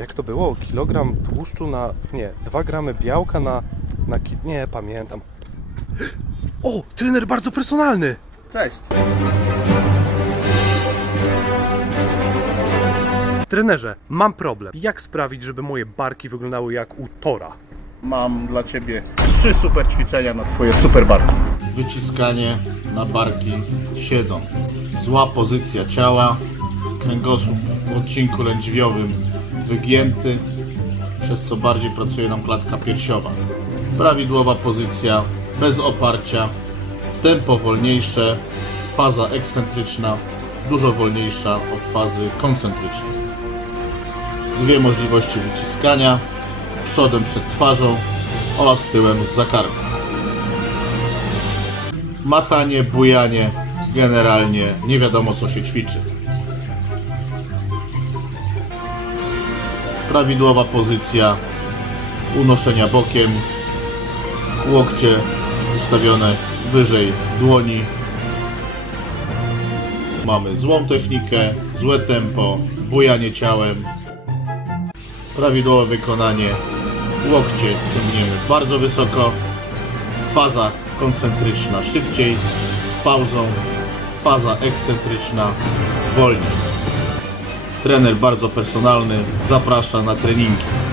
Jak to było? Kilogram tłuszczu na... Nie, 2 gramy białka na... na ki... Nie, pamiętam. O! Trener bardzo personalny! Cześć. Trenerze, mam problem. Jak sprawić, żeby moje barki wyglądały jak u Tora? Mam dla Ciebie trzy super ćwiczenia na Twoje super barki. Wyciskanie na barki siedzą. Zła pozycja ciała. Kręgosłup w odcinku lędźwiowym wygięty, przez co bardziej pracuje nam klatka piersiowa. Prawidłowa pozycja, bez oparcia. Tempo wolniejsze. Faza ekscentryczna, dużo wolniejsza od fazy koncentrycznej. Dwie możliwości wyciskania. Przodem przed twarzą oraz tyłem z zakarku machanie, bujanie, generalnie nie wiadomo co się ćwiczy. Prawidłowa pozycja unoszenia bokiem, łokcie ustawione wyżej dłoni. Mamy złą technikę, złe tempo, bujanie ciałem, prawidłowe wykonanie, łokcie ciągniemy bardzo wysoko, faza koncentryczna. Szybciej, z pauzą, faza ekscentryczna. Wolniej. Trener bardzo personalny zaprasza na treningi.